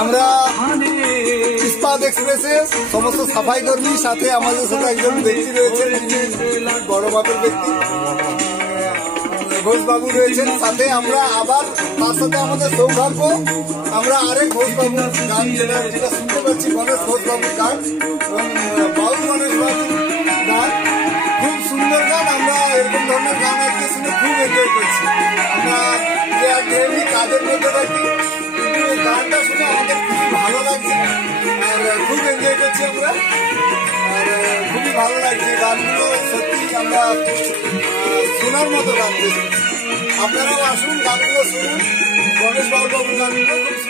আমরা ইস্পাত এক্সপ্রেসে সমস্ত সাফাই কর্মী, সাথে আমাদের সাথে একজন ব্যক্তি রয়েছেন, বড় মাপের ব্যক্তি ঘোষবাবু রয়েছেন সাথে। আমরা আবার তার সাথে আমাদের সৌভাগ্য, আমরা আরেক ঘোষবাবু গান যেটা শুনতে পাচ্ছি, গণেশ ঘোষবাবুর গান এবং বাউল গণেশ বাবুর গান, খুব সুন্দর গান। আমরা এরকম ধরনের গান আজকে শুনে খুব এনজয় করছি। আমরা যে ডেইলি কাজের মধ্যে থাকি, কিন্তু এই গানটা শুনে আমাদের খুবই ভালো লাগছে আর খুব এনজয় করছি আমরা। আর খুবই ভালো লাগছে গানগুলো, সত্যি আমরা শোনার মতো গান। আপনারাও আসুন, গানগুলো শুনুন, গণেশ বাবুর গানগুলো খুব